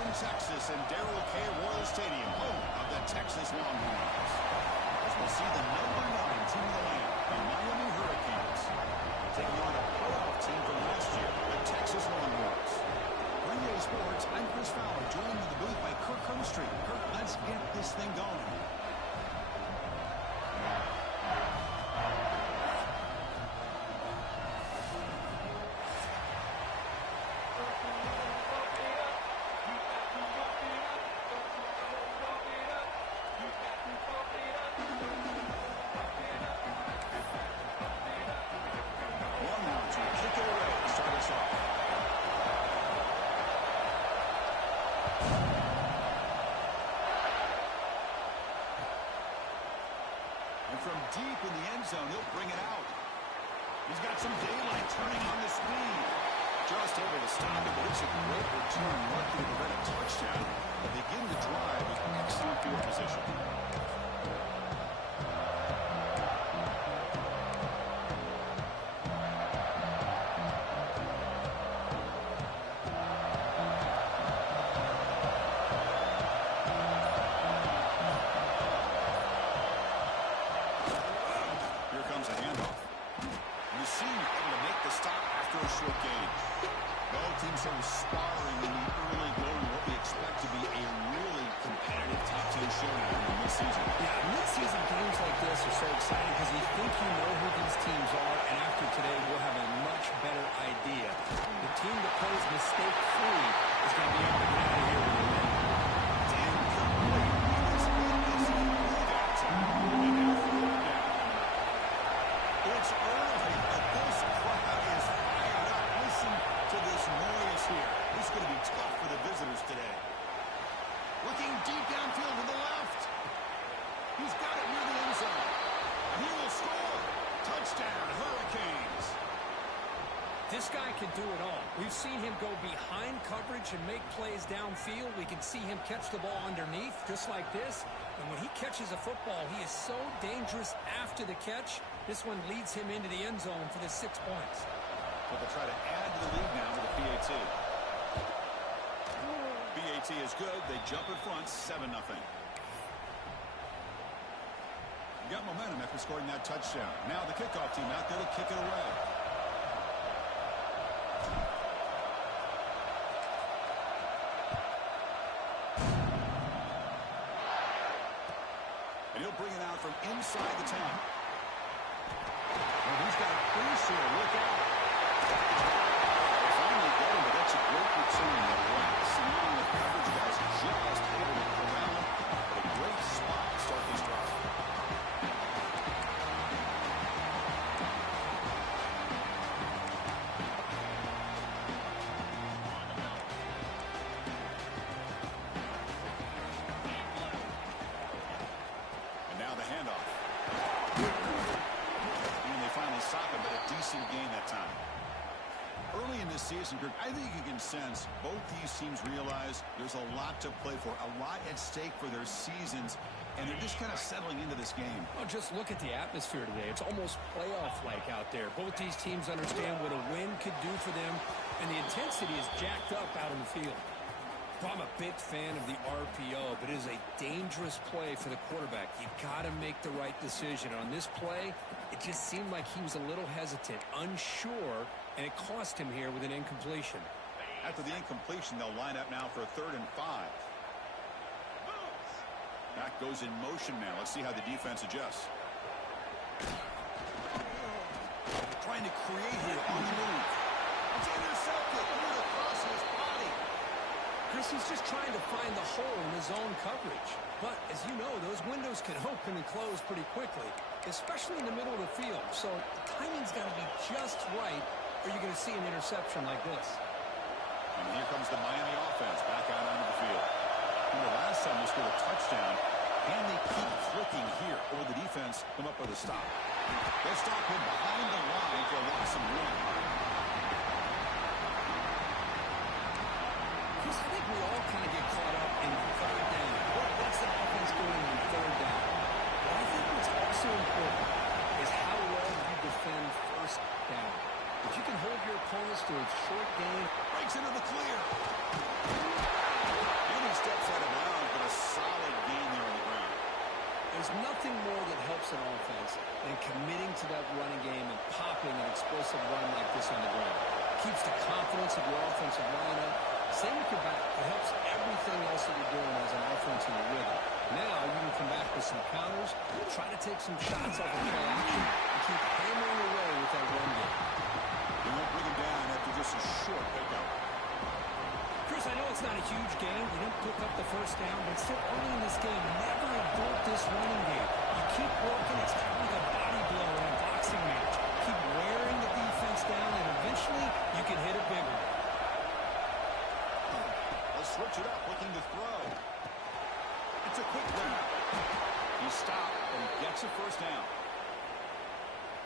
Houston, Texas, and Darrell K. Royal Stadium, home of the Texas Longhorns. As we'll see the #9 team in the land, the Miami Hurricanes, taking on a playoff team from last year, the Texas Longhorns. Green Day Sports, I'm Chris Fowler, joined in the booth by Kirk Herbstreit. Kirk, let's get this thing going. From deep in the end zone, he'll bring it out. He's got some daylight turning on the speed. Just able to stop it, but it's a great return. Lucky to prevent a touchdown. But begin the drive with excellent field position. Teams are sparring in the early going what we expect to be a really competitive top 10 showdown in mid-season. Yeah, mid-season games like this are so exciting because you think you know who these teams are, and after today we'll have a much better idea. The team that plays mistake-free is going to be able to get out of here with a win. Dan complete. This is that time. And now throw it down. It's early, but this crowd is fired up. Listen to this noise here. This is going to be tough for the visitors today. Looking deep downfield to the left. He's got it near the end zone. And he will score. Touchdown, Hurricanes. This guy can do it all. We've seen him go behind coverage and make plays downfield. We can see him catch the ball underneath just like this. And when he catches a football, he is so dangerous after the catch. This one leads him into the end zone for the 6 points. But they'll try to add to the lead now with a PAT. PAT is good. They jump in front, 7-0. Got momentum after scoring that touchdown. Now the kickoff team out there to kick it away. And he'll bring it out from inside the 10. Well, he's got a crease here. Look out. Finally got him, but that's a great return. The last line of coverage guys just able to corral him. But a great spot to start this drive. And now the handoff. And they finally stop him, but a decent gain that time. Early in this season, Greg, I think you can sense both these teams realize there's a lot to play for, a lot at stake for their seasons, and they're just kind of settling into this game. Well, just look at the atmosphere today. It's almost playoff-like out there. Both these teams understand what a win could do for them, and the intensity is jacked up out on the field. Well, I'm a big fan of the RPO, but it is a dangerous play for the quarterback. You've got to make the right decision. On this play, it just seemed like he was a little hesitant, unsure, and it cost him here with an incompletion. After the incompletion, they'll line up now for a 3rd and 5. Back goes in motion now. Let's see how the defense adjusts. Trying to create here on the move. It's intercepted. Right across his body. Chris, he's just trying to find the hole in his own coverage. But, as you know, those windows can open and close pretty quickly, especially in the middle of the field. So the timing's got to be just right, or you're going to see an interception like this. And here comes the Miami offense back out onto the field. Remember last time they scored a touchdown, and they keep clicking here, or the defense come up with a stop. They'll stop him behind the line for a loss of 1. Chris, I think we all kind of get caught up in 3rd down. What's the offense doing on 3rd down? But I think what's also important is how well you defend 1st down. If you can hold your opponents to a short gain, Breaks into the clear. nothing more that helps an offense than committing to that running game and popping an explosive run like this on the ground. Keeps the confidence of your offensive line up. Same with your back. It helps everything else that you're doing as an offense in your rhythm. Now you can come back with some counters, try to take some shots off of play action, and keep hammering away with that run game. They won't bring him down after just a short pickup. Chris, I know it's not a huge game. You didn't pick up the first down, but still early in this game, never abort this running game. You keep working. It's kind of like a body blow in a boxing match. Keep wearing the defense down, and eventually you can hit a big one. They'll switch it up, looking to throw. It's a quick grab. He stopped and gets a first down.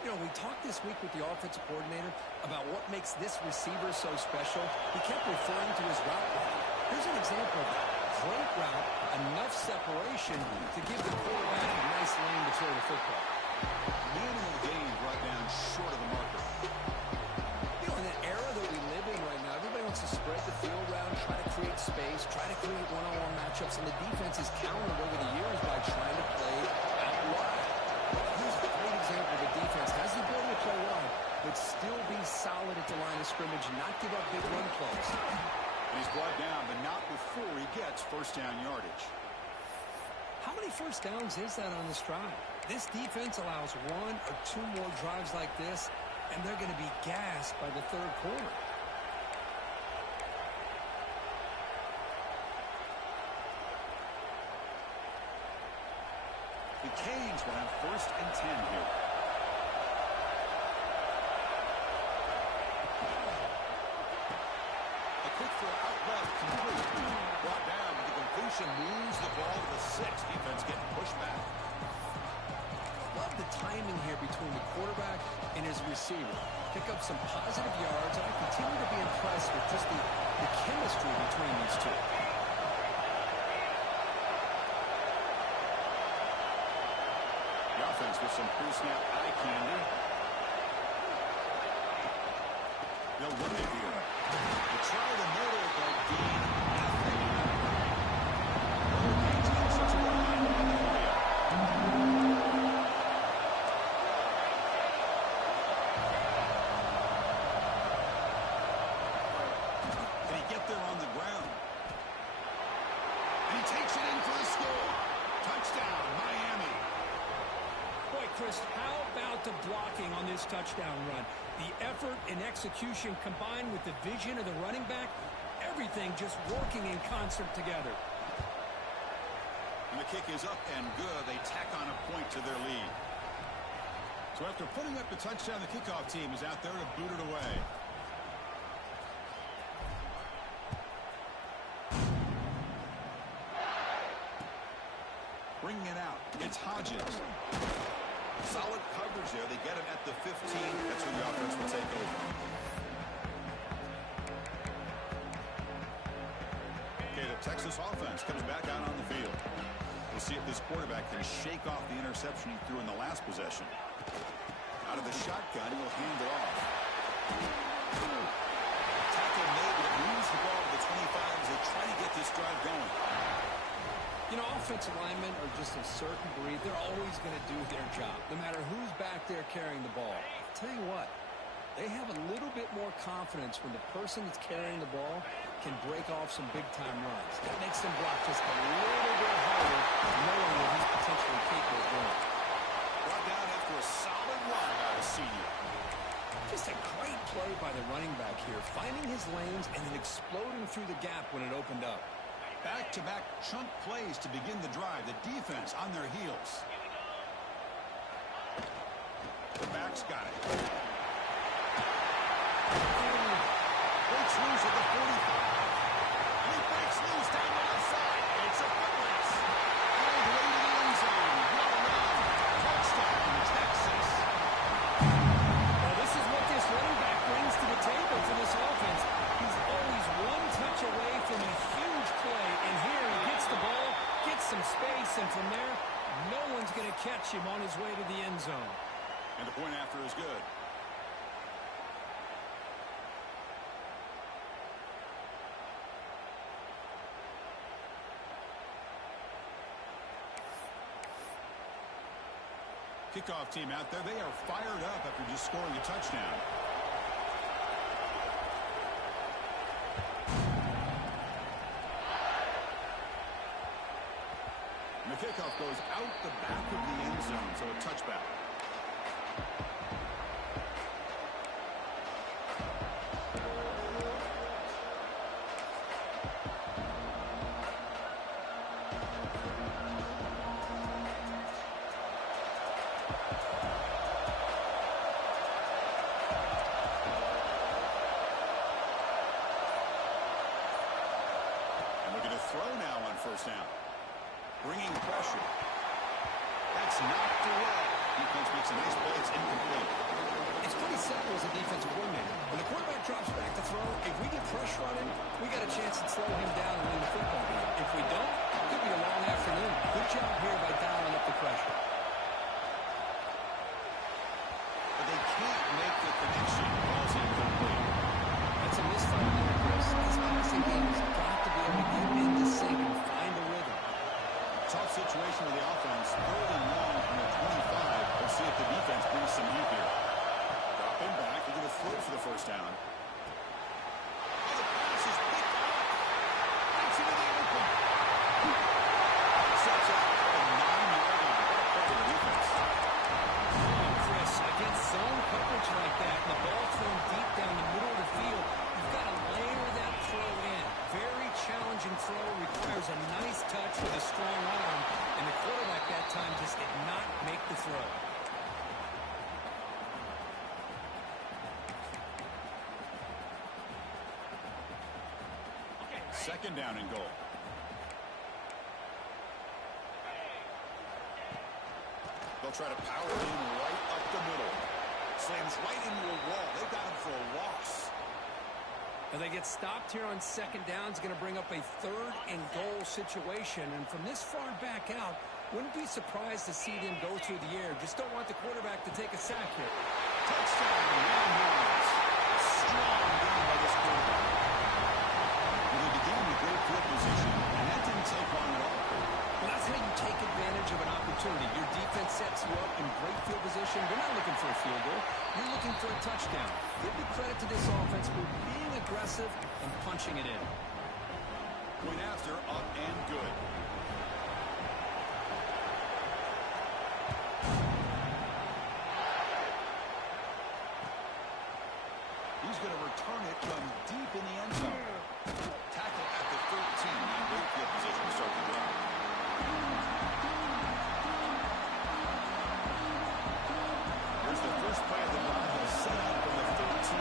You know, we talked this week with the offensive coordinator about what makes this receiver so special. He kept referring to his route running. Here's an example of that. Great route, enough separation to give the quarterback a nice lane to throw the football. Minimal gain brought down short of the marker. You know, in the era that we live in right now, everybody wants to spread the field around, try to create space, try to create one-on-one matchups, and the defense is countered over the years by trying to play out wide. Here's a great example of a defense has the ability to play wide, but still be solid at the line of scrimmage, not give up big run plays. And he's brought down, but not before he gets first down yardage. How many first downs is that on this drive? This defense allows one or two more drives like this, and they're going to be gassed by the third quarter. The Canes will have first and 10 here. A quick throw out left, complete. Brought down, but the completion moves the ball to the 6. Defense getting pushed back. Love the timing here between the quarterback and his receiver. Pick up some positive yards, and I continue to be impressed with just the chemistry between these two. Offense with some pre-snap eye candy. They'll run it here. They try the middle, but gain nothing. Hurricanes closer to the line in the area. Can he get there on the ground? And he takes it in for the score. Touchdown, Miami. Boy, Chris, how about the blocking on this touchdown run? The effort and execution combined with the vision of the running back, everything just working in concert together. And the kick is up and good. They tack on a point to their lead. So after putting up the touchdown, the kickoff team is out there to boot it away. Bringing it out, it's Hodges. Solid coverage there. They get him at the 15. That's when the offense will take over. Okay, the Texas offense comes back out on the field. We'll see if this quarterback can shake off the interception he threw in the last possession. Out of the shotgun, he will hand it off. Tackle made, but it moves the ball to the 25 as they try to get this drive going. You know, offensive linemen are just a certain breed. They're always going to do their job, no matter who's back there carrying the ball. I'll tell you what, they have a little bit more confidence when the person that's carrying the ball can break off some big-time runs. That makes them block just a little bit harder, knowing what he's potentially capable of doing. Brought down after a solid run by the senior. Just a great play by the running back here, finding his lanes and then exploding through the gap when it opened up. Back-to-back chunk plays to begin the drive. The defense on their heels. The back's got it. Breaks loose at the 45. And he breaks loose down the left side. It's a foot race. All the way to the end zone. Well run. Touchdown, Texas. Well, this is what this running back brings to the table for this offense. He's always one touch away from a huge play, and here he gets the ball, gets some space, and from there, no one's going to catch him on his way to the end zone. And the point after is good. Kickoff team out there, they are fired up after just scoring a touchdown. And the kickoff goes out the back of the end zone, so a touchback. Throw now on first down. Bringing pressure. That's knocked away. Defense makes a nice play. It's incomplete. It's pretty simple as a defensive coordinator. When the quarterback drops back to throw, if we get pressure on him, we got a chance to slow him down and win the football game. If we don't, it could be a long afternoon. Good job here by dialing up the pressure. But they can't make the connection. Ball's incomplete. That's a misfire there, Chris. This passing game has got to be able to get in the sync and find a rhythm. Tough situation with the offense. Third and long from the 25. Let's see if the defense brings some heat here. Drop him back. They're going to throw for the first down. Oh, the pass is picked up. It's into the open. Sets out a 9-yard line. What a play for the defense. Chris, against zone coverage like that, and the ball thrown deep down the middle of the field, you've got to layer that throw in. Very challenging throw, requires a nice touch with a strong arm, and the quarterback that time just did not make the throw. Second down and goal. They'll try to power it in right up the middle. Slams right into a wall. They've got him for a loss. Now they get stopped here on second down. It's going to bring up a third and goal situation. And from this far back out, wouldn't be surprised to see them go through the air. Just don't want the quarterback to take a sack here. Touchdown, Ron Lawrence. Strong game by this quarterback. Well, they began with great field position, and that didn't take long at all. Well, that's how you take advantage of an opportunity. Your defense sets you up in great field position. You're not looking for a field goal. You're looking for a touchdown. Give the credit to this offense for being aggressive and punching it in. Point after, up and good. He's going to return it from deep in the end zone. Tackle at the 13. Now great field position to start the run. Here's the first play of the drive. He'll set up from the 13.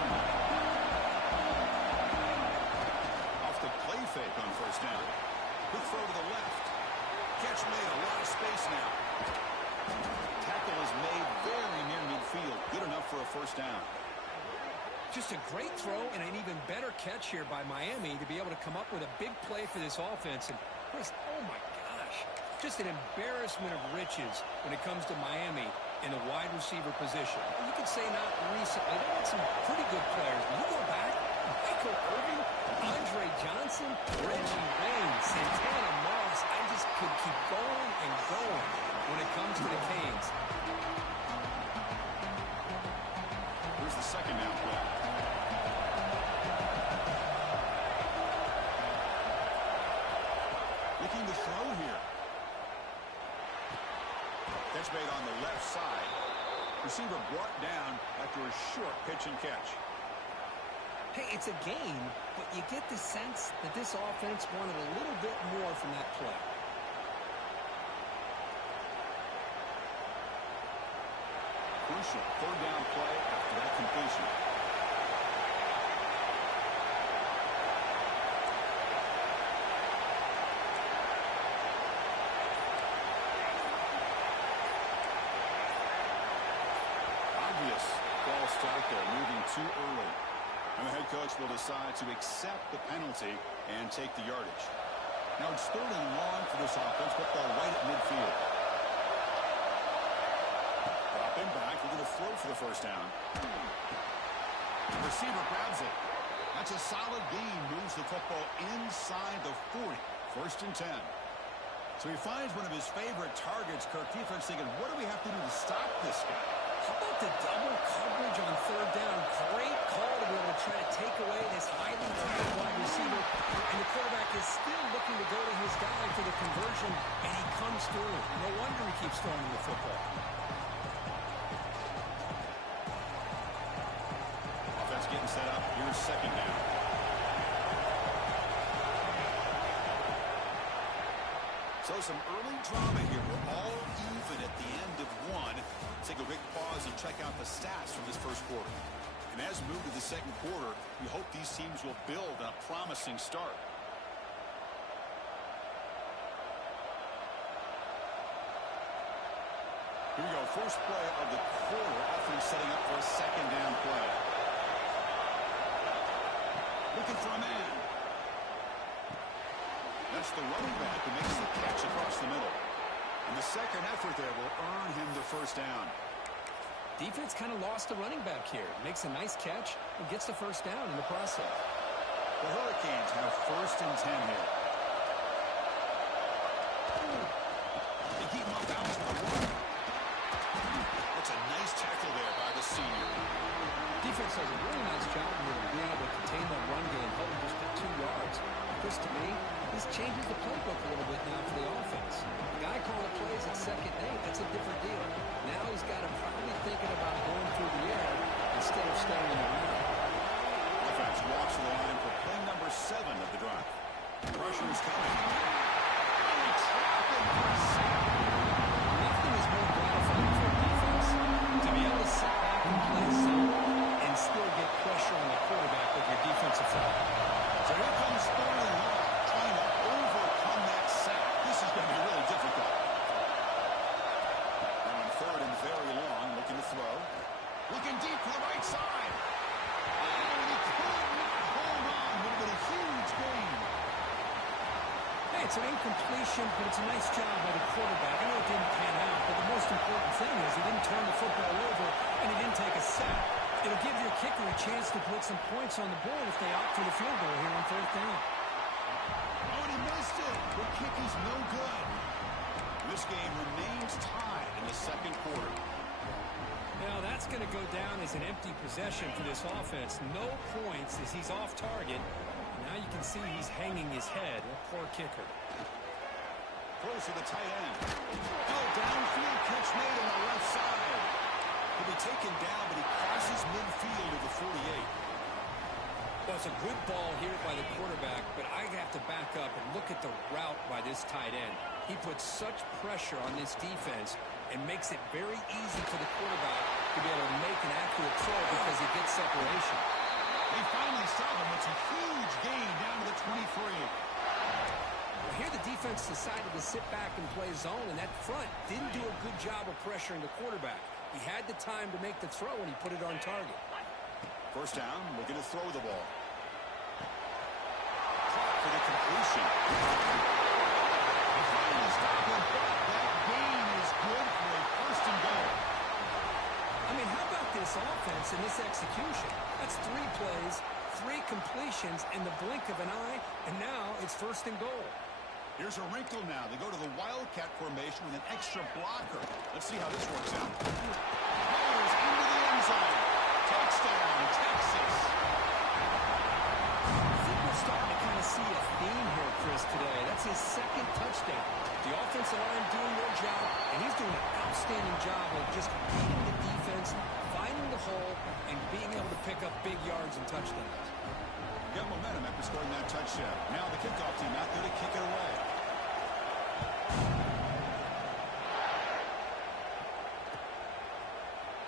Off the play fake on first down. Quick throw to the left. Catch made. A lot of space now. Tackle is made very near midfield. Good enough for a first down. Just a great throw and an even better catch here by Miami to be able to come up with a big play for this offense. And Chris, oh my gosh, just an embarrassment of riches when it comes to Miami in the wide receiver position. And you could say not recently. They had some pretty good players. But you go back, Michael Irvin, Andre Johnson, Reggie Wayne, Santana Moss. I just could keep going and going when it comes to the Canes. Here's the second down play. Looking to throw here. Catch made on the left side. Receiver brought down after a short pitch and catch. Hey, it's a game, but you get the sense that this offense wanted a little bit more from that play. Crucial third down play after that completion. Obvious false start there, moving too early. And the head coach will decide to accept the penalty and take the yardage. Now it's third and long for this offense, football right at midfield. Drop him back. We're going to throw for the first down. The receiver grabs it. That's a solid gain. Moves the football inside the 40. First and 10. So he finds one of his favorite targets. Kirk, defense thinking, what do we have to do to stop this guy? How about the double coverage on third down? Great call to be able to try to take away this highly talented wide receiver. And the quarterback is still looking to go to his guy for the conversion, and he comes through. No wonder he keeps throwing the football. Offense getting set up. Here's second down. So some early drama here. We're all even at the end of one. Let's take a quick pause and check out the stats from this first quarter. And as we move to the second quarter, we hope these teams will build on a promising start. Here we go. First play of the quarter. Offense setting up for a second down play. Looking for a man. That's the running back who makes the catch across the middle. And the second effort there will earn him the first down. Defense kind of lost the running back here. Makes a nice catch and gets the first down in the process. The Hurricanes have first and 10 here. They keep him off balance with the run. That's a nice tackle there by the senior. Defense does a really nice job here of being able to contain that run game, holding just to 2 yards. Chris, to me, this changes the playbook a little bit now for the offense. The guy calling plays at second and 8, that's a different deal. Now he's got him probably thinking about going through the air instead of staying in the ground. Offense walks the line for play number 7 of the drive. Pressure is coming. Nothing is more gratifying for a defense to be able to sit back and play zone and still get pressure on the quarterback with your defensive front. So here comes third and long, trying to overcome that sack. This is going to be really difficult. Now on third and very long, looking to throw. Looking deep to the right side. And he could not hold on. Would have been a huge gain. Hey, it's an incompletion, but it's a nice job by the quarterback. I know it didn't pan out, but the most important thing is he didn't turn the football over and he didn't take a sack. It'll give your kicker a chance to put some points on the board if they opt for the field goal here on fourth down. Oh, and he missed it. The kick is no good. This game remains tied in the second quarter. Now that's going to go down as an empty possession for this offense. No points as he's off target. Now you can see he's hanging his head. A poor kicker. Throws to the tight end. Oh, downfield catch made on the left side. He'll be taken down, but he crosses midfield at the 48. Well, it's a good ball here by the quarterback, but I have to back up and look at the route by this tight end. He puts such pressure on this defense and makes it very easy for the quarterback to be able to make an accurate throw because he gets separation. They finally stop him. It's a huge gain down to the 23. Here the defense decided to sit back and play zone, and that front didn't do a good job of pressuring the quarterback. He had the time to make the throw, and he put it on target. First down, looking to throw the ball. Caught for the completion. Finally stop him, but that gain is good for a first and goal. I mean, how about this offense and this execution? That's 3 plays, 3 completions in the blink of an eye, and now it's first and goal. Here's a wrinkle now. They go to the Wildcat formation with an extra blocker. Let's see how this works out. Fires into the end zone. Touchdown, Texas. I think we're starting to kind of see a theme here, Chris, today. That's his second touchdown. The offensive line doing their job, and he's doing an outstanding job of just beating the defense, finding the hole, and being able to pick up big yards and touchdowns. Got momentum after scoring that touchdown. Now the kickoff team out there to kick it away.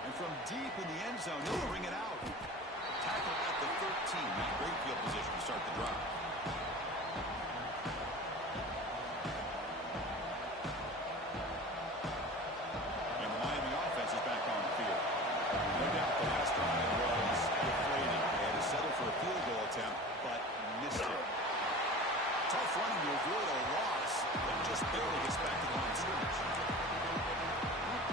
And from deep in the end zone, they'll bring it out. Tackle at the 13. Not great field position to start the drive. And the Miami offense is back on the field. No doubt the last drive was deflating. They had to settle for a field goal attempt, but missed it. Tough running to avoid a loss, and just barely gets back to the line of scrimmage.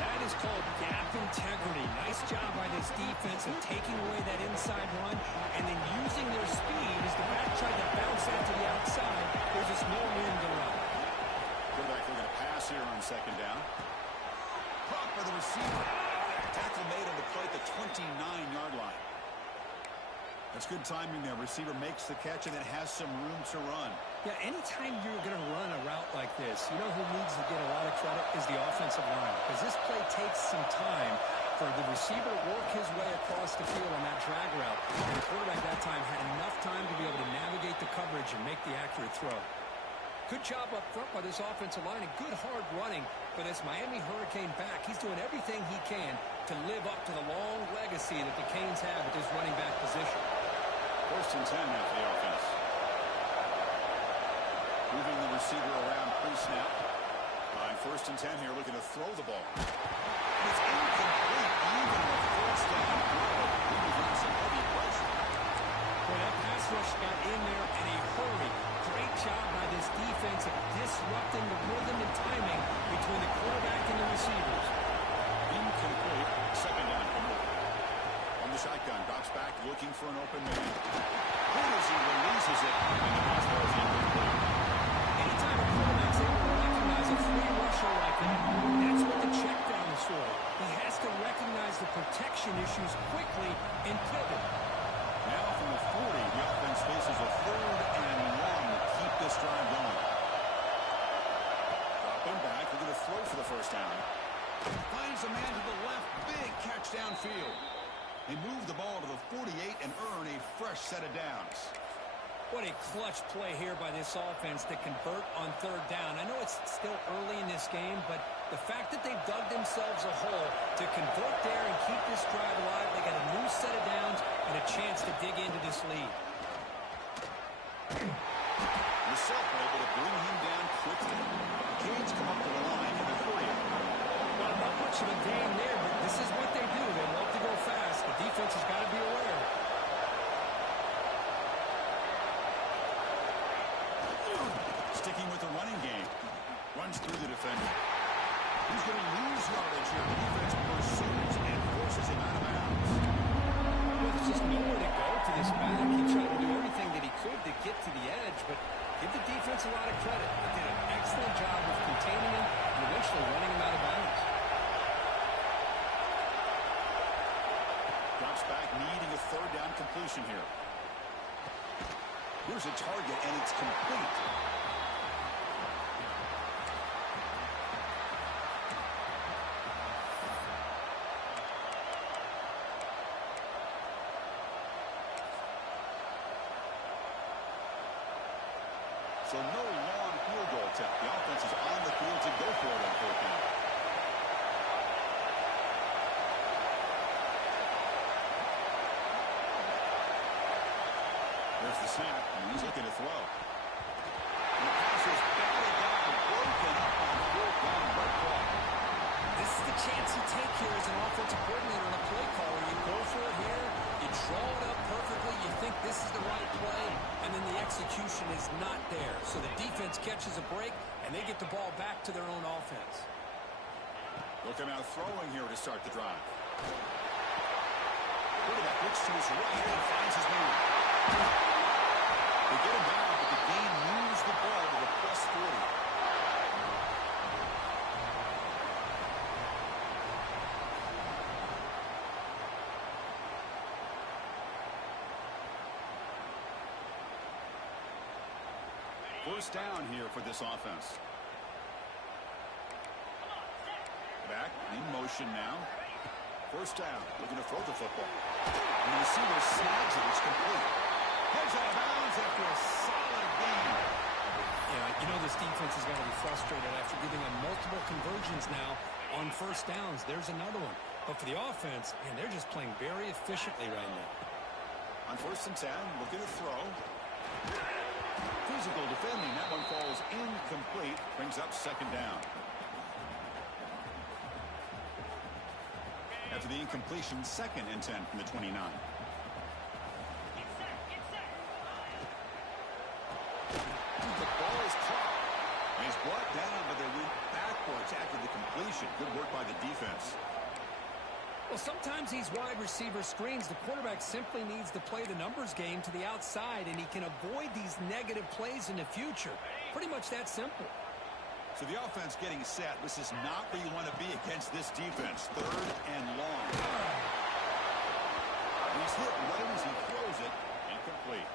That is called gap integrity. Nice job by this defense of taking away that inside run and then using their speed as the back tried to bounce out to the outside. There's just no room to run. Quarterback That's good timing there. Receiver makes the catch and then has some room to run. Yeah, anytime you're going to run a route like this, you know who needs to get a lot of credit is the offensive line. Because this play takes some time for the receiver to work his way across the field on that drag route. And the quarterback that time had enough time to be able to navigate the coverage and make the accurate throw. Good job up front by this offensive line and good hard running for this Miami Hurricane back. He's doing everything he can to live up to the long legacy that the Canes have at this running back position. 1st and 10 now for the offense. Moving the receiver around pre-snap. On 1st and 10 here, looking to throw the ball. It's incomplete, even with 1st down. He's under some heavy pressure. Boy, that pass rush got in there in a hurry. Great job by this defense of disrupting the rhythm and timing between the quarterback and the receivers. Incomplete. 2nd down. On the shotgun, drops back, looking for an open man. He releases it, and the pass goes incomplete. Anytime a quarterback's able to recognize a free rusher like that, that's what the check down is for. He has to recognize the protection issues quickly and pivot. Now from the 40, the offense faces a 3rd and long to keep this drive going. Dropping back, we're going to throw for the 1st down. Finds a man to the left, big catch downfield. They move the ball to the 48 and earn a fresh set of downs. What a clutch play here by this offense to convert on 3rd down. I know it's still early in this game, but the fact that they've dug themselves a hole to convert there and keep this drive alive, they got a new set of downs and a chance to dig into this lead. Ncaa able to bring him down quickly. The Canes come up to the line in the 40. Well, not much of a gain there, but this is what they do. They love to go fast. The defense has got to be aware. Sticking with the running game. Runs through the defender. He's going to lose yardage here. The defense pursues and forces him out of bounds. Well, there's just nowhere to go for this back. He tried to do everything that he could to get to the edge, but give the defense a lot of credit. They did an excellent job of containing him and eventually running him out of bounds. Drops back, needing a 3rd down completion here. Here's a target, and it's complete. So no long field goal attempt. The offense is on the field to go for it on 4th down. There's the snap, and he's looking to throw. And the pass is batted down, broken up on 4th down, right call. This is the chance you take here as an offensive coordinator and a play caller. You go for it here, you draw it up perfectly, you think this is the right play, and then the execution is not there. So the defense catches a break, and they get the ball back to their own offense. Looking out throwing here to start the drive. Quarterback looks to his right and finds his man. They get him down, but the game moves the ball to the +40. First down here for this offense. Back in motion now. 1st down, looking to throw the football. And the receiver snags it, it's complete. Heads out of bounds after a solid game. Yeah, you know this defense is going to be frustrated after giving them multiple conversions now on 1st downs. There's another one. But for the offense, man, they're just playing very efficiently right now. On 1st and 10, looking to throw. Physical defending, that one falls incomplete. Brings up 2nd down. After the incompletion, 2nd and 10 from the 29. The ball is caught. And he's brought down, but they went backwards after the completion. Good work by the defense. Well, sometimes these wide receiver screens, the quarterback simply needs to play the numbers game to the outside, and he can avoid these negative plays in the future. Pretty much that simple. So the offense getting set. This is not where you want to be against this defense. 3rd and long. He's hit right as he throws it. incomplete.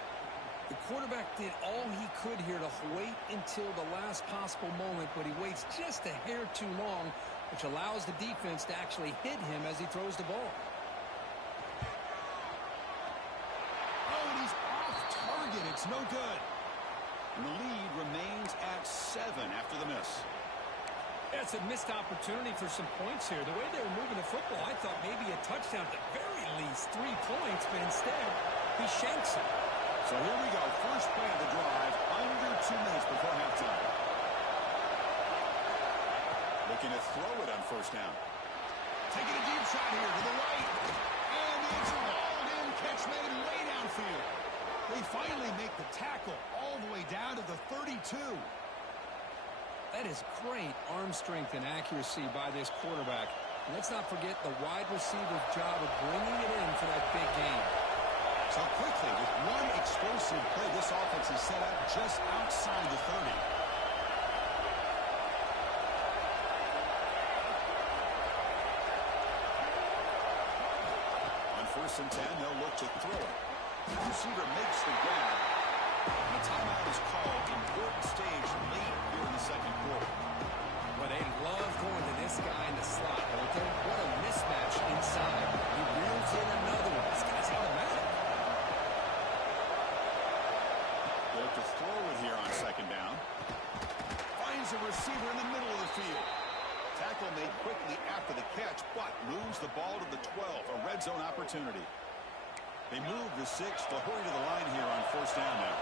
The quarterback did all he could here to wait until the last possible moment, but he waits just a hair too long, which allows the defense to actually hit him as he throws the ball. Oh, and he's off target. It's no good. And the lead remains at 7 after the miss. That's a missed opportunity for some points here. The way they were moving the football, I thought maybe a touchdown at the very least, 3 points, but instead he shanks it. So here we go. First play of the drive, under 2 minutes before halftime. Looking to throw it on first down. Taking a deep shot here to the right. And it's hauled in. Catch made way downfield. They finally make the tackle all the way down to the 32. That is great arm strength and accuracy by this quarterback. And let's not forget the wide receiver's job of bringing it in for that big game. So quickly, with one explosive play, this offense is set up just outside the 30. On 1st and 10, they'll look to throw it. The receiver makes the grab. And the timeout is called. Important stage late here in the second quarter. Well, they love going to this guy in the slot, don't they? What a mismatch inside. He reels in another one. This guy's automatic. They look to throw it here on 2nd down. Finds a receiver in the middle of the field. Tackle made quickly after the catch, but moves the ball to the 12. A red zone opportunity. They move the 6. They'll hurry to the line here on 1st down now.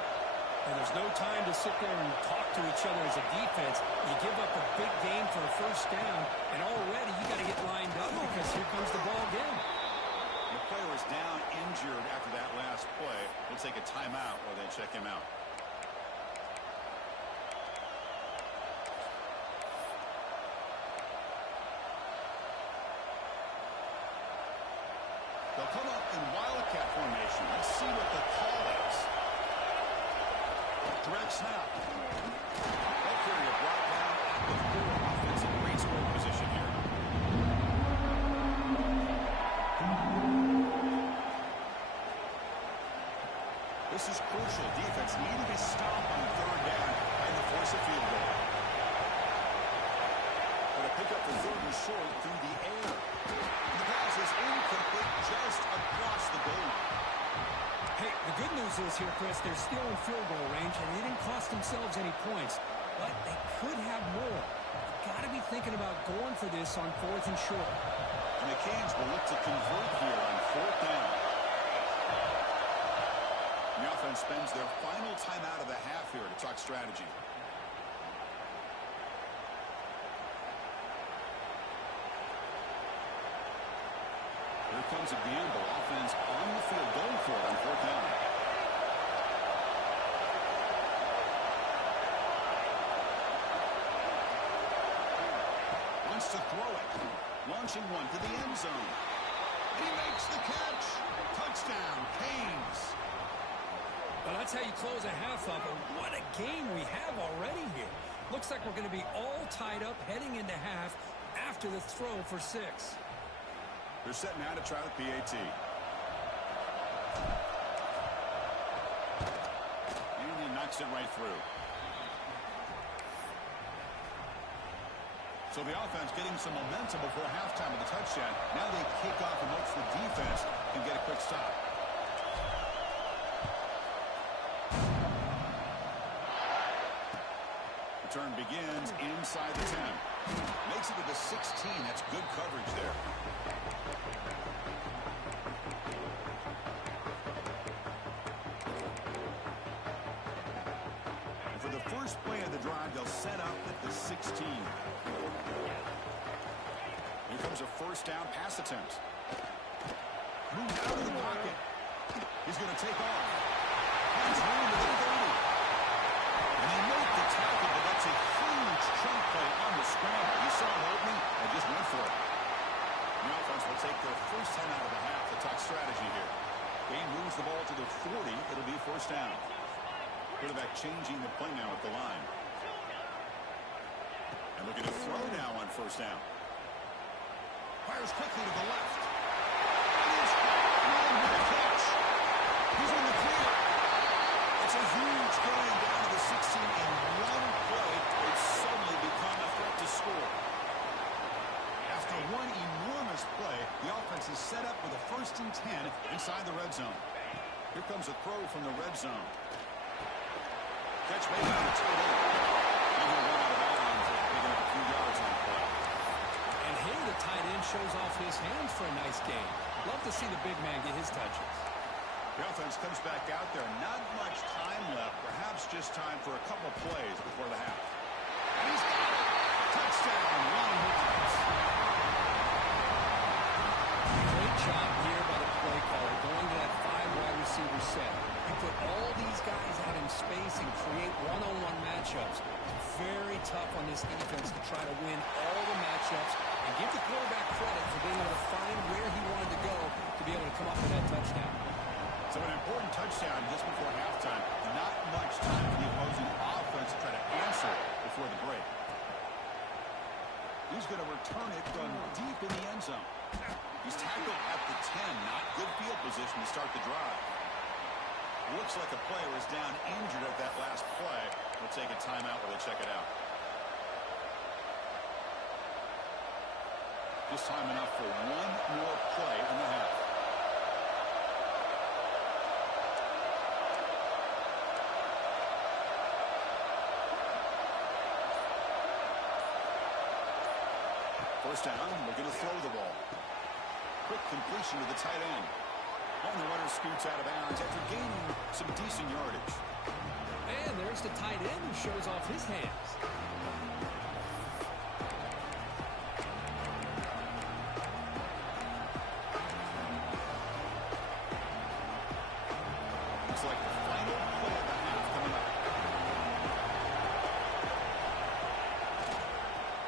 And there's no time to sit there and talk to each other as a defense. You give up a big gain for a 1st down, and already you got to get lined up because here comes the ball again. The player is down injured after that last play. They'll take a timeout or they check him out. They'll come up in Wildcat formation. Let's see what the call is. Direct snap. Ball carrier brought down at the 4. Offensive great scoring position here. This is crucial. Defense needing a stop on 3rd down and to force a field goal. But a pick up the 3rd and short through the air. And the pass is incomplete just across the goal line. Hey, the good news is here, Chris, they're still in field goal range, and they didn't cost themselves any points. But they could have more. Got to be thinking about going for this on 4th and short. And the Canes will look to convert here on 4th down. The offense spends their final timeout of the half here to talk strategy. Here comes a gamble. Offense on the field going for it on 4th down. Wants to throw it. Launching one to the end zone. He makes the catch. Touchdown, Canes. Well, that's how you close a half up. And what a game we have already here. Looks like we're going to be all tied up heading into half after the throw for 6. They're set now to try the PAT. And he knocks it right through. So the offense getting some momentum before halftime with the touchdown. Now they kick off and hopes the defense can get a quick stop. Return begins inside the 10. Makes it to the 16. That's good coverage there. And for the first play of the drive, they'll set up at the 16. Here comes a 1st down pass attempt. Moved out of the pocket. He's going to take off. Finds room to the 30. And they make the tackle, but that's a huge chunk play on the scramble. You saw an opening and just went for it. The offense will take their first 10 out of the half to talk strategy here. Kane moves the ball to the 40. It'll be 1st down. Quarterback changing the play now at the line. And looking to throw now on 1st down. Fires quickly to the left. And he's with a catch. He's in the clear. 10 inside the red zone. Here comes a throw from the red zone. Catch made by the tight end. And he'll run out of bounds, picking up a few yards on the play. And here the tight end shows off his hands for a nice gain. Love to see the big man get his touches. The offense comes back out there. Not much time left. Perhaps just time for a couple plays before the half. And he's got it. Touchdown, Ron Lawrence. Great job here by the play caller, going to that 5 wide receiver set. He put all these guys out in space and create one-on-one matchups. It's very tough on this defense to try to win all the matchups and give the quarterback credit for being able to find where he wanted to go to be able to come up with that touchdown. So an important touchdown just before halftime. Not much time for the opposing offense to try to answer before the break. He's going to return it from deep in the end zone. He's tackled at the 10. Not good field position to start the drive. Looks like a player is down injured at that last play. We'll take a timeout while they check it out. Just time enough for one more play in the half. First down, we're going to throw the ball. Quick completion to the tight end. And the runner scoots out of bounds after gaining some decent yardage. And there's the tight end who shows off his hands. Looks like the final play of the half coming up.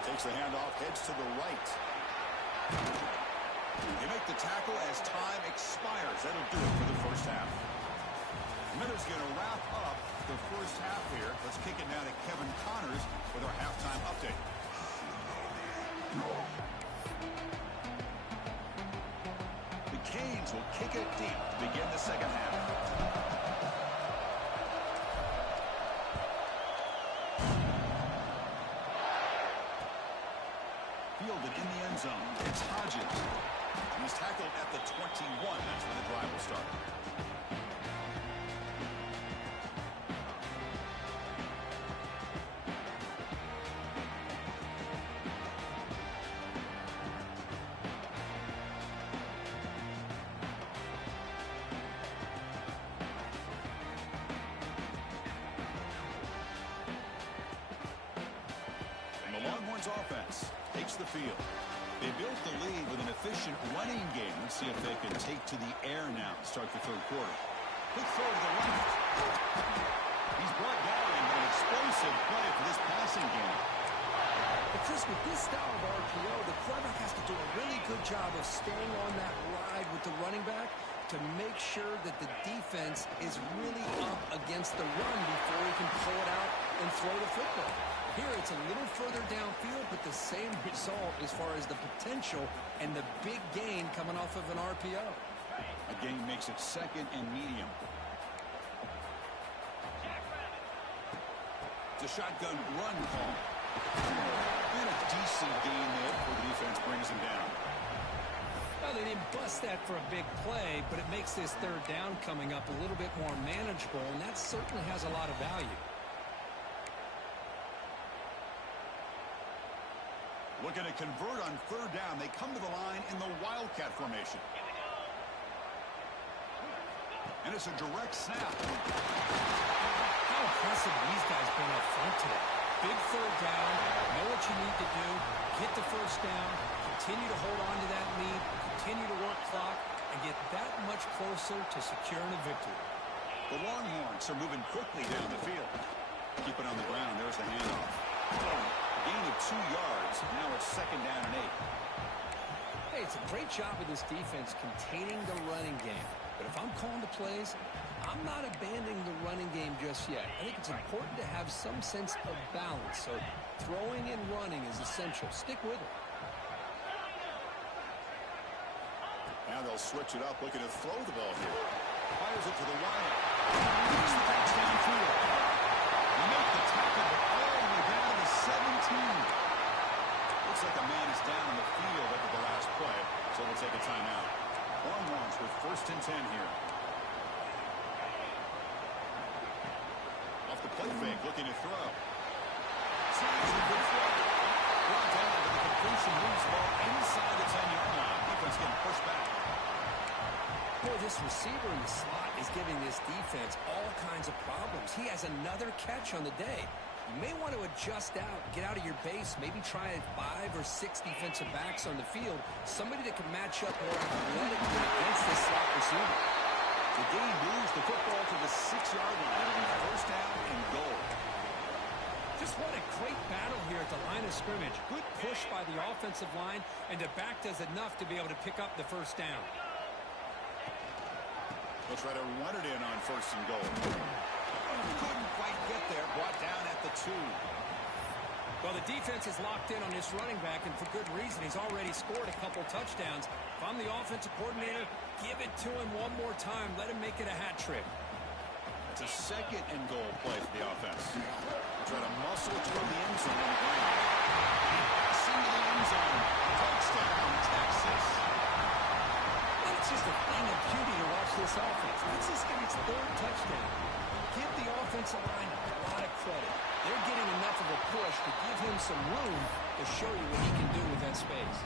Takes the handoff, heads to the right. They make the tackle as time expires. That'll do it for the first half. Miller's going to wrap up the first half here. Let's kick it now to Kevin Connors with our halftime update. The Canes will kick it deep to begin the second half. Fielded in the end zone. It's Hodges. He's tackled at the 21. That's where the drive will start. And the Longhorns offense takes the field. They built the lead with an efficient running game. Let's see if they can take to the air now to start the third quarter. Quick throw to the left. He's brought down an explosive play for this passing game. But Chris, with this style of RPO, the quarterback has to do a really good job of staying on that ride with the running back to make sure that the defense is really up against the run before he can pull it out and throw the football. Here it's a little further downfield, but the same result as far as the potential and the big gain coming off of an RPO. A gain makes it second and medium. It's a shotgun run call. And a decent gain there before the defense brings him down. Well, they didn't bust that for a big play, but it makes this third down coming up a little bit more manageable, and that certainly has a lot of value. Looking to convert on third down. They come to the line in the Wildcat formation. And it's a direct snap. How impressive these guys been up front today. Big third down, know what you need to do, get the first down, continue to hold on to that lead, continue to work clock, and get that much closer to securing a victory. The Longhorns are moving quickly down the field. Keep it on the ground. There's the handoff. Gain of 2 yards. Now it's second down and 8. Hey, it's a great job of this defense containing the running game. But if I'm calling the plays, I'm not abandoning the running game just yet. I think it's important to have some sense of balance. So throwing and running is essential. Stick with it. Now they'll switch it up, looking to throw the ball here. Fires it to the wide. He's the touchdown field. Make the tackle all the way down to the 17. Looks like a man is down on the field after the last play, so we'll take a timeout. Longhorns with First and 10 here. Off the play fake, looking to throw. Sees a good throw. Brought down, but the completion moves the ball inside the 10-yard line. Defense getting pushed back. Boy, this receiver in the slot is giving this defense all kinds of problems. He has another catch on the day. You may want to adjust out, get out of your base, maybe try 5 or 6 defensive backs on the field, somebody that can match up more athletically against this slot receiver. The game moves the football to the 6-yard line. First down and goal. Just what a great battle here at the line of scrimmage. Good push by the offensive line, and the back does enough to be able to pick up the first down. They'll try to run it in on first and goal. Couldn't quite get there. Brought down at the 2. Well, the defense is locked in on this running back, and for good reason. He's already scored a couple touchdowns. If I'm the offensive coordinator, give it to him one more time. Let him make it a hat trick. It's a second and goal play for the offense. They'll try to muscle it toward the end zone on the ground. Into the end zone. Touchdown, Texas. It's just a thing of beauty to watch this offense. That's this guy's 3rd touchdown. Give the offensive line a lot of credit. They're getting enough of a push to give him some room to show you what he can do with that space.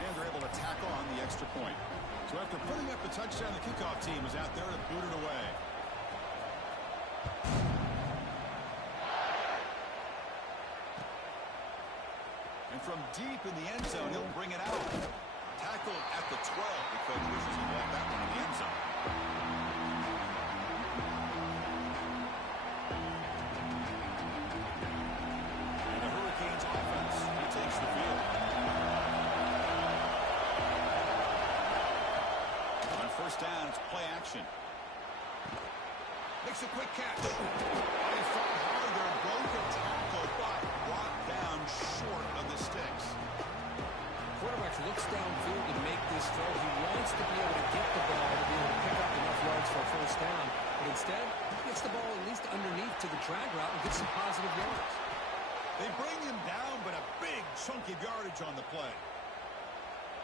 And they're able to tack on the extra point. So after putting up the touchdown, the kickoff team is out there to boot it away. And from deep in the end zone, he'll bring it out. Tackled at the 12 because he wishes he walked that one in the end zone. And the Hurricanes offense, he takes the field. On first down, it's play action. Makes a quick catch. They fought hard there, broke the tackle, but brought down short of the sticks. Quarterback looks downfield to make this throw. He wants to be able to get the ball to be able to pick up enough yards for a first down. But instead, he gets the ball at least underneath to the drag route and gets some positive yards. They bring him down, but a big chunk of yardage on the play.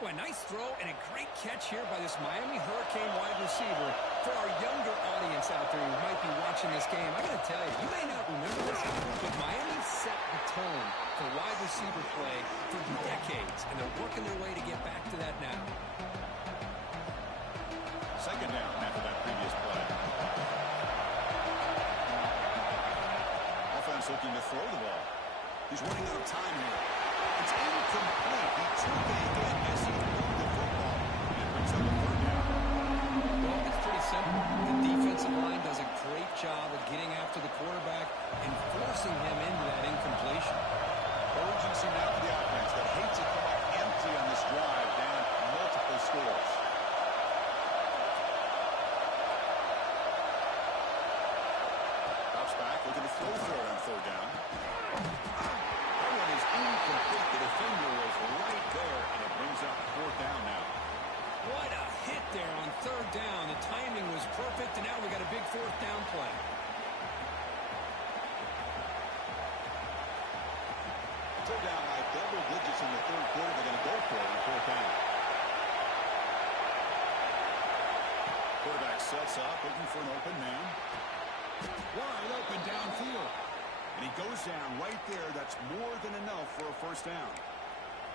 Boy, nice throw and a great catch here by this Miami Hurricane wide receiver. For our younger audience out there who might be watching this game, I got to tell you, you may not remember this, but Miami set the tone for wide receiver play for decades, and they're working their way to get back to that now. Second down after that previous play. Offense looking to throw the ball. He's running out of time here. It's incomplete. He took it again as he threw the football and brings up a 3rd down. Well, it's pretty simple. The defensive line does a great job of getting after the quarterback and forcing him into that incompletion. Urgency now for the offense that hates to come up empty on this drive, down multiple scores. Drops back, looking to throw for it on 3rd down. That one is incomplete. The defender was right there, and it brings up 4th down now. What a hit there on 3rd down. The timing was perfect, and now we got a big 4th down play. Still down by double digits in the 3rd quarter. They're going to go for it on 4th down. Quarterback sets up, looking for an open man. Wide open downfield. And he goes down right there. That's more than enough for a first down.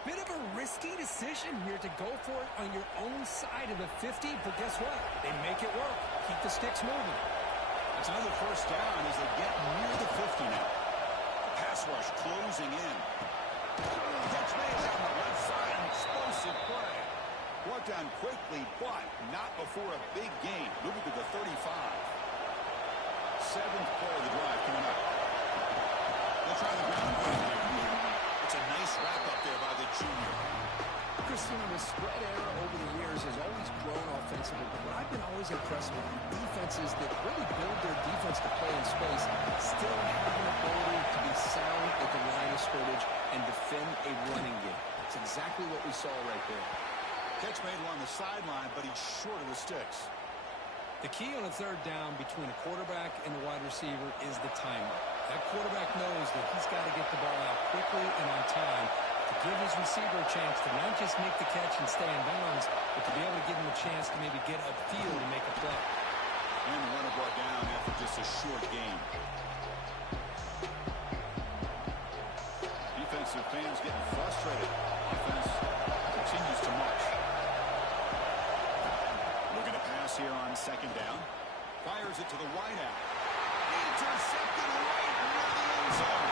Bit of a risky decision here to go for it on your own side of the 50, but guess what? They make it work. Keep the sticks moving. It's another first down as they get near the 50 now. The pass rush closing in. Catch made down the left side. An explosive play. Brought down quickly, but not before a big gain. Moving to the 35. 7th play of the drive coming up. They'll try the ground game. It's a nice wrap up there by the junior. Christian, the spread era over the years has always grown offensively, but what I've been always impressed with defenses that really build their defense to play in space still have an ability to be sound at the line of scrimmage and defend a running game. It's exactly what we saw right there. Catch made along the sideline, but he's short of the sticks. The key on a 3rd down between a quarterback and the wide receiver is the timing. That quarterback knows that he's got to get the ball out quickly and on time to give his his receiver a chance to not just make the catch and stay in bounds, but to be able to give him a chance to maybe get upfield and make a play. And the runner brought down after just a short gain. Defensive fans getting frustrated. Offense continues to march. Looking to pass here on second down. Fires it to the wideout. Intercepted right near the end zone.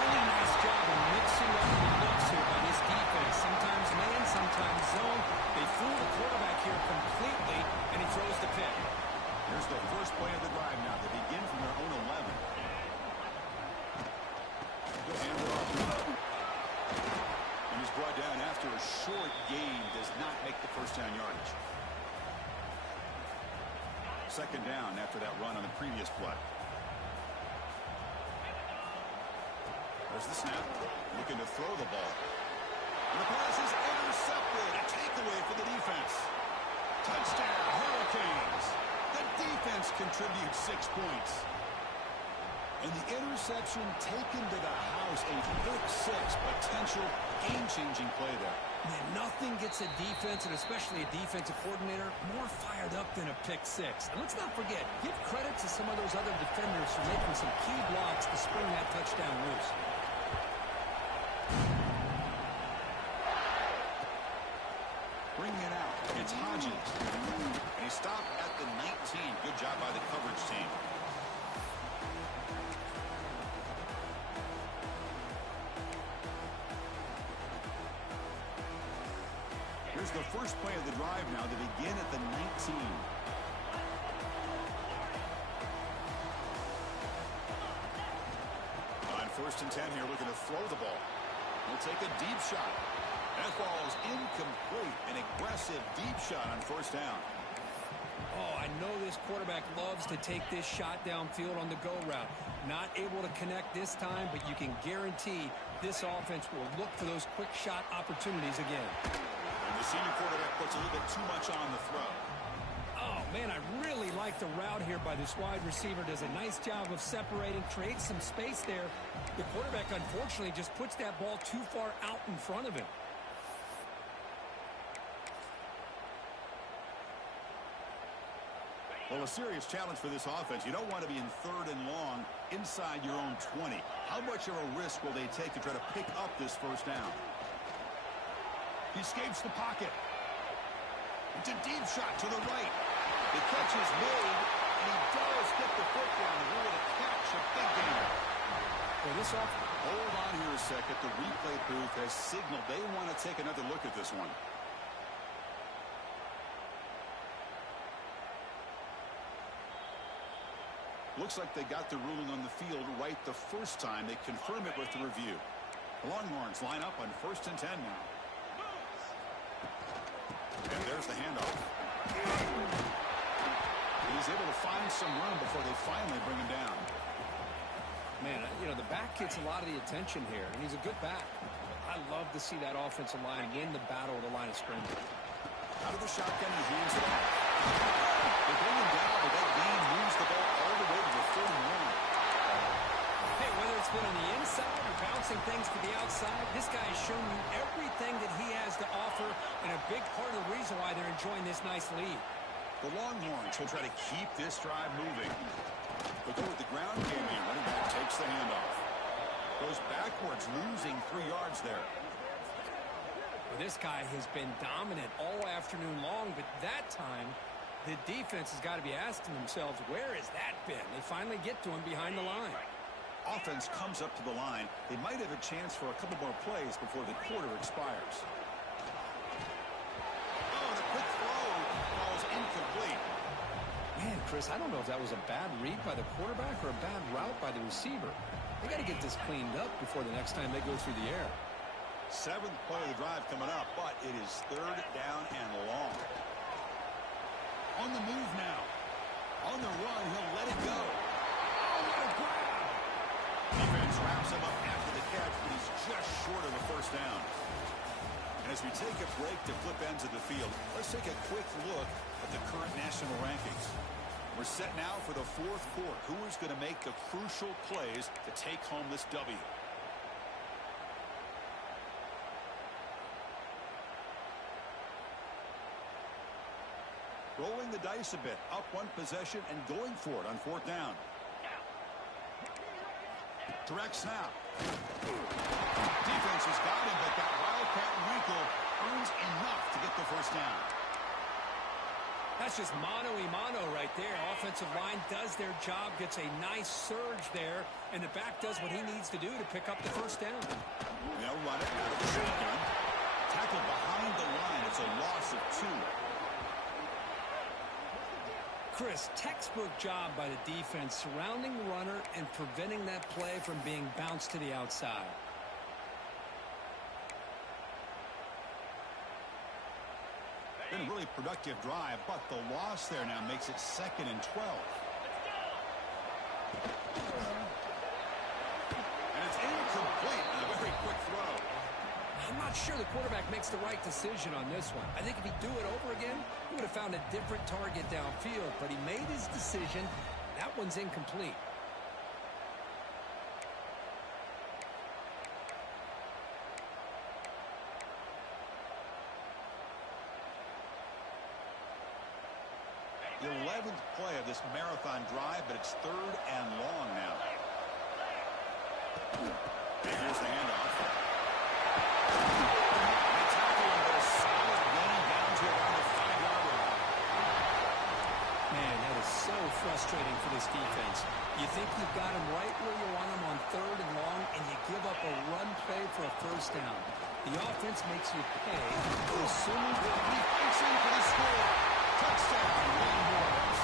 Really nice job of mixing up the looks here by this defense. Sometimes man, sometimes zone. They fool the quarterback here completely, and he throws the pick. Here's the first play of the drive now. They begin from their own 11. Hand it off. And he's brought down after a short gain. Does not make the first down yardage. Second down after that run on the previous play. There's the snap. Looking to throw the ball. And the pass is intercepted. A takeaway for the defense. Touchdown, Hurricanes. The defense contributes 6 points. And the interception taken to the house. A pick six. Potential game-changing play there. Man, nothing gets a defense, and especially a defensive coordinator, more fired up than a pick six. And let's not forget, give credit to some of those other defenders for making some key blocks to spring that touchdown loose. Bringing it out. It's Hodges. And he stopped at the 19. Good job by the coverage team. Here's the first play of the drive now. They begin at the 19. On 1st and 10 here, looking to throw the ball. He'll take a deep shot. That ball is incomplete. An aggressive deep shot on 1st down. Oh, I know this quarterback loves to take this shot downfield on the go route. Not able to connect this time, but you can guarantee this offense will look for those quick shot opportunities again. And the senior quarterback puts a little bit too much on the throw. Oh, man, I really like the route here by this wide receiver. Does a nice job of separating, creates some space there. The quarterback, unfortunately, just puts that ball too far out in front of him. Well, a serious challenge for this offense. You don't want to be in 3rd and long inside your own 20. How much of a risk will they take to try to pick up this 1st down? He escapes the pocket. It's a deep shot to the right. The catch is made, and he does get the foot down. Rule to catch a big gainer. Well, this Hold on here a second. The replay booth has signaled they want to take another look at this one. Looks like they got the ruling on the field right the first time. They confirm it with the review. The Longhorns line up on 1st and 10 now. And there's the handoff. He's able to find some room before they finally bring him down. Man, you know, the back gets a lot of the attention here, and he's a good back. I love to see that offensive line win the battle of the line of scrimmage. Out of the shotgun, he hands it off. They bring him down, but that gain moves the ball all the way to the 31. Hey, whether it's been on the inside or bouncing things to the outside, this guy has shown you everything that he has to offer, and a big part of the reason why they're enjoying this nice lead. The Longhorns will try to keep this drive moving. They go with the ground game in. Running back takes the handoff. Goes backwards, losing 3 yards there. Well, this guy has been dominant all afternoon long, but that time, the defense has got to be asking themselves, where has that been? They finally get to him behind the line. Offense comes up to the line. They might have a chance for a couple more plays before the quarter expires. Oh, the quick throw falls incomplete. Man, Chris, I don't know if that was a bad read by the quarterback or a bad route by the receiver. They got to get this cleaned up before the next time they go through the air. 7th play of the drive coming up, but it is 3rd down and long. On the move now. On the run, he'll let it go. Oh, what a grab! Defense wraps him up after the catch, but he's just short of a 1st down. And as we take a break to flip ends of the field, let's take a quick look at the current national rankings. We're set now for the 4th quarter. Who is going to make the crucial plays to take home this W? rolling the dice a bit, up one possession and going for it on fourth down. Direct snap. Defense has got him, but that Wildcat wrinkle earns enough to get the first down. That's just mano-a-mano right there. Offensive line does their job, gets a nice surge there, and the back does what he needs to do to pick up the first down. They'll run it out of the shotgun. Tackle behind the line. It's a loss of 2. Chris, textbook job by the defense surrounding the runner and preventing that play from being bounced to the outside. Been a really productive drive, but the loss there now makes it 2nd and 12. And it's incomplete on a very quick throw. I'm not sure the quarterback makes the right decision on this one. I think if he'd do it over again, he would have found a different target downfield, but he made his decision. That one's incomplete. The 11th play of this marathon drive, but it's 3rd and long now. And here's the handoff. They tackle him, but a solid gain down to around the 5-yard line. Man, that is so frustrating for this defense. You think you've got him right where you want him on 3rd and long, and you give up a run play for a first down. The offense makes you pay for assuming that he fights in for the score. Touchdown, Wayne Morris.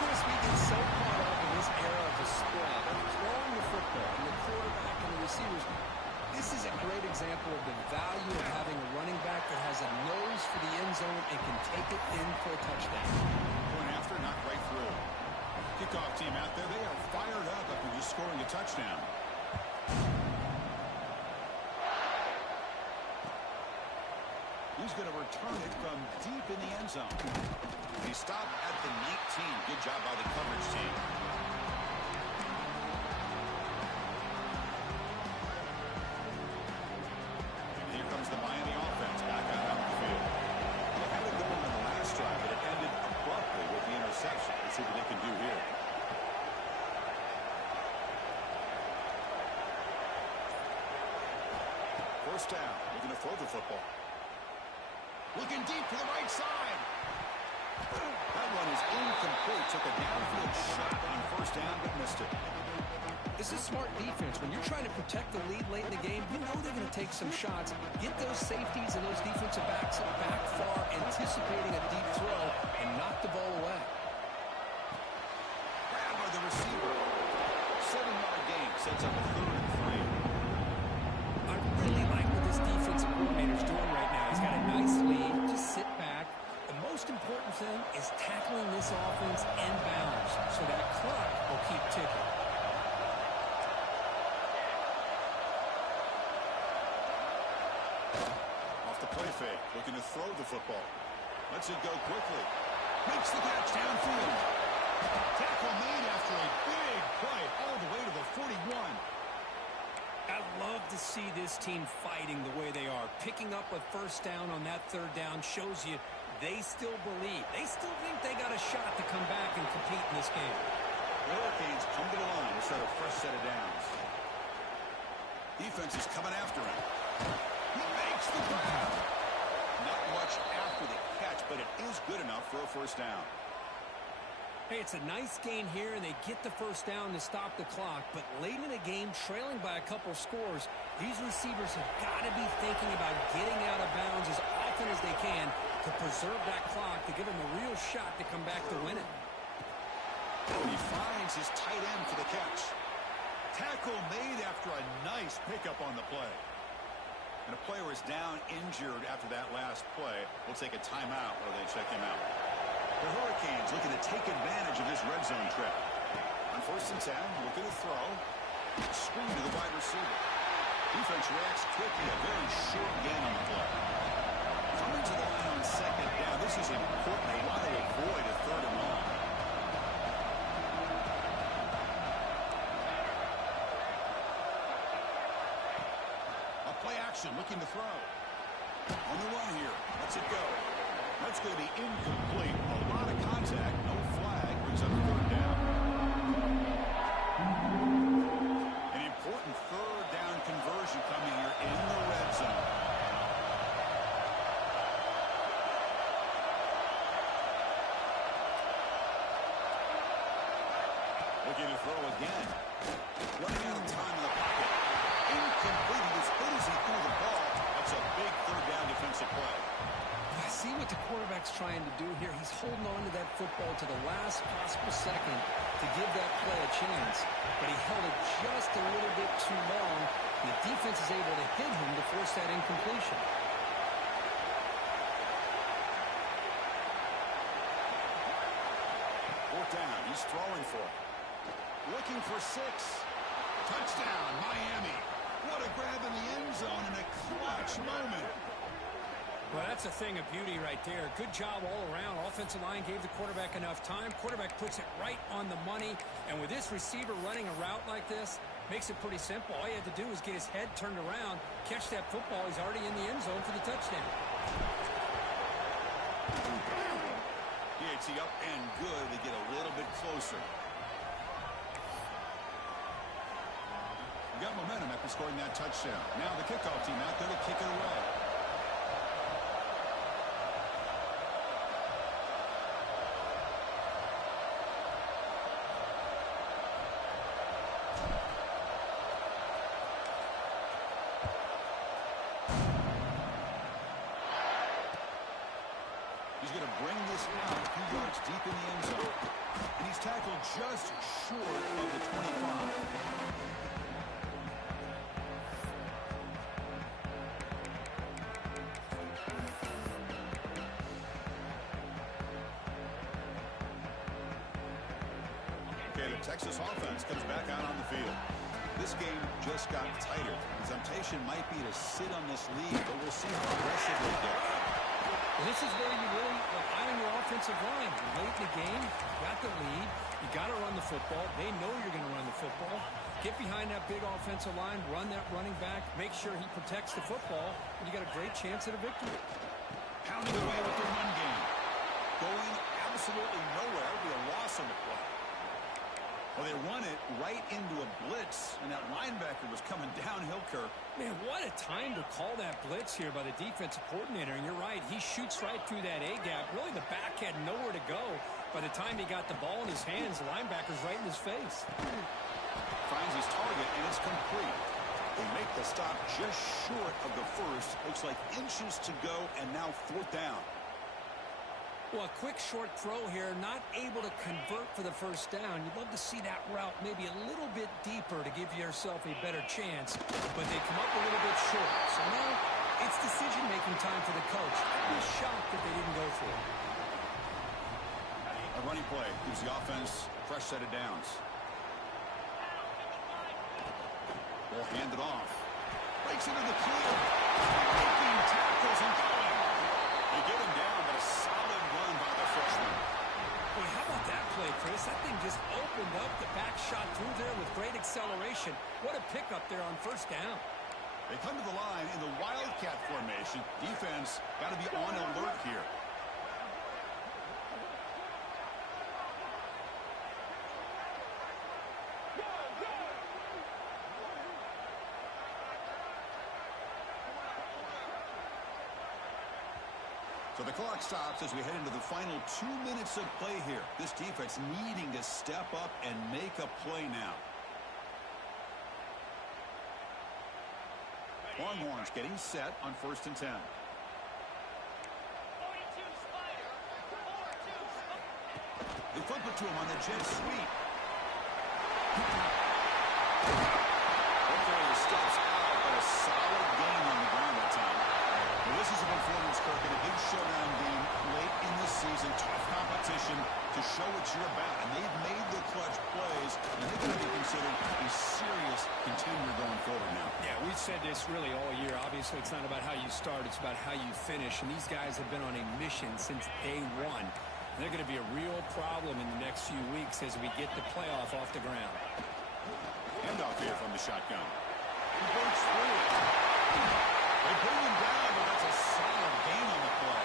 Chris, we get so caught up in this era of the spread, of throwing the football, and the quarterback and the receivers. This is a great example of the value of having a running back that has a nose for the end zone and can take it in for a touchdown. Point after, knocked right through. Kickoff team out there, they are fired up after just scoring a touchdown. He's going to return it from deep in the end zone. He stopped at the 19. Good job by the coverage team. And here comes the Miami offense back out on the field. They had a good one on the last drive, but it ended abruptly with the interception. Let's see what they can do here. First down. Looking to throw the football. Looking deep to the right side. That one is incomplete. Took a downfield shot on first down, but missed it. This is smart defense. When you're trying to protect the lead late in the game, you know they're going to take some shots. Get those safeties and those defensive backs back far, anticipating a deep throw, and knock the ball away. Grab by the receiver. 7-yard gain sets up a 3rd and 3. I really like what this defensive coordinator's doing right now. He's got a nice lead. Just sit back. The most important thing is tackling this offense in bounds so that clock will keep ticking. Off the play fake. Looking to throw the football. Lets it go quickly. Makes the catch downfield. Tackle made after a big play all the way to the 41. I love to see this team fighting the way they are. Picking up a first down on that 3rd down shows you they still believe. They still think they got a shot to come back and compete in this game. The Hurricanes come to the line to start a fresh set of downs. Defense is coming after him. He makes the grab. Not much after the catch, but it is good enough for a first down. Hey, it's a nice gain here, and they get the first down to stop the clock. But late in the game, trailing by a couple scores, these receivers have got to be thinking about getting out of bounds as often as they can to preserve that clock, to give them a real shot to come back to win it. He finds his tight end for the catch. Tackle made after a nice pickup on the play. And a player is down injured after that last play. We'll take a timeout while they check him out. The Hurricanes looking to take advantage of this red zone trip. On 1st and 10, looking to throw. Screen to the wide receiver. Defense reacts quickly. A very short gain on the play. Coming to the line on 2nd down. This is important. They want to avoid a 3rd and long. A play action looking to throw. On the run here. Lets it go. That's going to be incomplete. A lot of contact. No flag. Brings up the third down. An important third down conversion coming here in the red zone. Looking to throw again. Running out of time in the pocket. Incomplete. He was hit as he threw the ball. That's a big third down defensive play. I see what the quarterback's trying to do here. He's holding on to that football to the last possible second to give that play a chance. But he held it just a little bit too long. And the defense is able to hit him to force that incompletion. Fourth down. He's throwing for it. Looking for 6. Touchdown, Miami. What a grab in the end zone in a clutch moment. Well, that's a thing of beauty right there. Good job all around. Offensive line gave the quarterback enough time. Quarterback puts it right on the money. And with this receiver running a route like this, makes it pretty simple. All you had to do was get his head turned around, catch that football. He's already in the end zone for the touchdown. PAT up and good to get a little bit closer. We got momentum after scoring that touchdown. Now the kickoff team out there to kick it away. He's going to bring this out a few yards deep in the end zone. And he's tackled just short of the 25. Okay, the Texas offense comes back out on the field. This game just got tighter. The temptation might be to sit on this lead, but we'll see how aggressive they get. Well, this is where you really rely on your offensive line. Late in the game, you got the lead. You got to run the football. They know you're going to run the football. Get behind that big offensive line, run that running back, make sure he protects the football, and you got a great chance at a victory. Pounding away with the run game. Going absolutely nowhere. It'll be a loss on the play. Well, they run it right into a blitz, and that linebacker was coming downhill, Kirk. Man, what a time to call that blitz here by the defensive coordinator. And you're right, he shoots right through that A-gap. Really, the back had nowhere to go. By the time he got the ball in his hands, the linebacker's right in his face. Finds his target, and it's complete. They make the stop just short of the first. Looks like inches to go, and now fourth down. Well, a quick short throw here, not able to convert for the first down. You'd love to see that route maybe a little bit deeper to give yourself a better chance, but they come up a little bit short. So now it's decision-making time for the coach. I'd be shocked if they didn't go for it. A running play gives the offense a fresh set of downs. Ball handed off. Breaks into the clear. Making tackles and going. They get him down, but a solid run by the freshman. Boy, how about that play, Chris? That thing just opened up. The back shot through there with great acceleration. What a pickup there on first down. They come to the line in the Wildcat formation. Defense got to be on alert here. So the clock stops as we head into the final 2 minutes of play here. This defense needing to step up and make a play now. Longhorns getting set on 1st and 10. They flip it to him on the jet sweep. Hopefully he steps out, but a solid game on the ground that time. Well, this is a performance, Kirk, in a big showdown game late in the season. Tough competition to show what you're about. And they've made the clutch plays, and they're going to be considered a serious contender going forward now. Yeah, we've said this really all year. Obviously, it's not about how you start. It's about how you finish. And these guys have been on a mission since day one. And they're going to be a real problem in the next few weeks as we get the playoff off the ground. Handoff here from the shotgun. He breaks through it. They bring him down, but that's a solid gain on the play.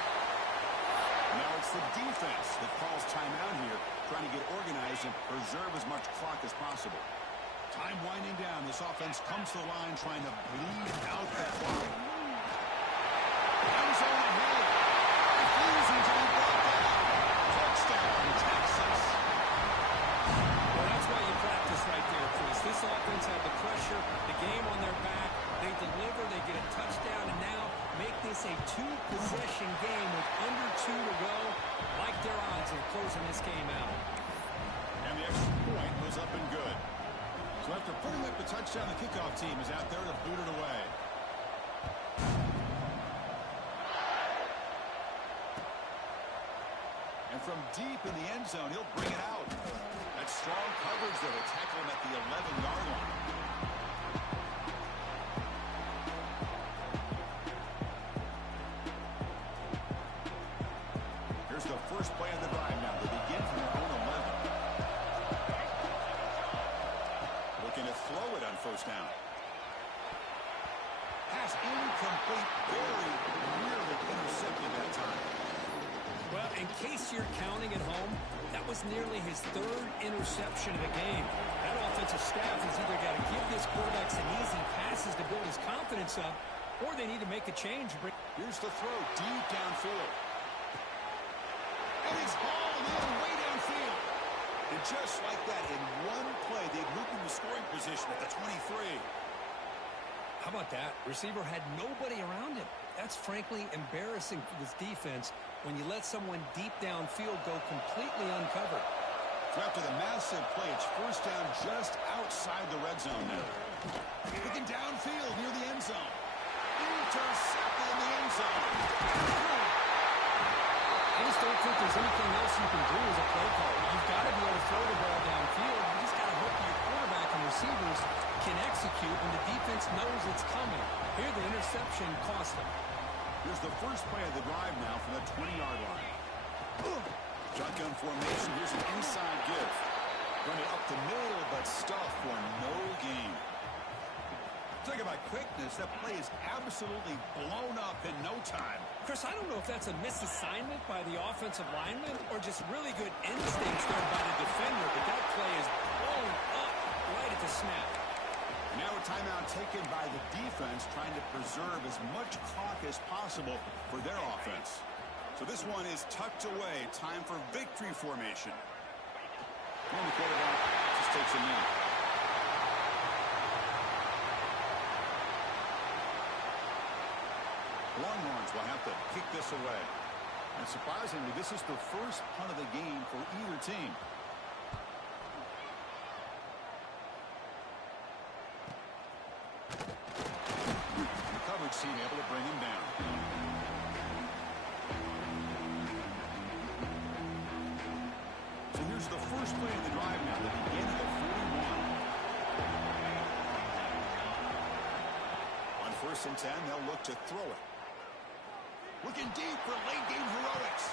Now it's the defense that calls timeout here, trying to get organized and preserve as much clock as possible. Time winding down. This offense comes to the line trying to bleed out the clock. Comes on ahead. Refusing to be brought down. Touchdown, Texas. Well, that's why you practice right there, Chris. This offense had the pressure, the game on their back. They deliver, they get a touchdown, and now make this a two-possession game with under 2 to go. Like their odds of closing this game out. And the extra point goes up and good. So after putting up the touchdown, the kickoff team is out there to boot it away. And from deep in the end zone, he'll bring it out. That's strong coverage there to tackle him at the 11-yard line. Here's the first play of the drive now. They begin from their own 11. Looking to throw it on first down. Pass incomplete, very nearly intercepted that time. Well, in case you're counting at home, that was nearly his 3rd interception of the game. That offensive staff has either got to give this quarterback some easy passes to build his confidence up, or they need to make a change. Here's the throw, deep downfield. And it's hauled in way downfield. And just like that, in one play, they've moved into scoring position at the 23. How about that? Receiver had nobody around him. That's frankly embarrassing for this defense when you let someone deep downfield go completely uncovered. So after the massive play, it's first down just outside the red zone now. Looking downfield near the end zone. Intercepted in the end zone. I just don't think there's anything else you can do as a play caller. You've got to be able to throw the ball downfield. You just got to hope your quarterback and receivers can execute when the defense knows it's coming. Here, the interception cost them. Here's the first play of the drive now from the 20-yard line. Shotgun formation. Here's an inside give. Running up the middle, but stuffed for no gain. Talk about quickness. That play is absolutely blown up in no time. Chris, I don't know if that's a misassignment by the offensive lineman or just really good instincts there by the defender, but that play is blown up right at the snap. Now a timeout taken by the defense, trying to preserve as much clock as possible for their offense. So this one is tucked away. Time for victory formation. And the quarterback just takes a knee. Longhorns will have to kick this away. And surprisingly, this is the first punt of the game for either team. The coverage team able to bring him down. So here's the first play of the drive now, the beginning of 41. On 1st and 10, they'll look to throw it. Looking deep for late game heroics.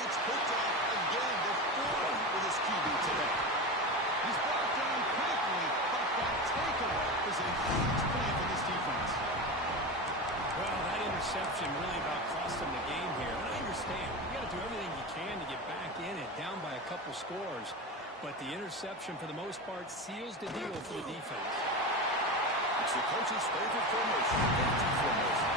It's picked off again. The 4th for this QB today. He's brought down quickly, but that takeaway is a huge play for this defense. Well, that interception really about cost them the game here. And I understand. You got to do everything you can to get back in it, down by a couple scores. But the interception, for the most part, seals the deal for the defense. It's the coach's favorite formation, empty formation.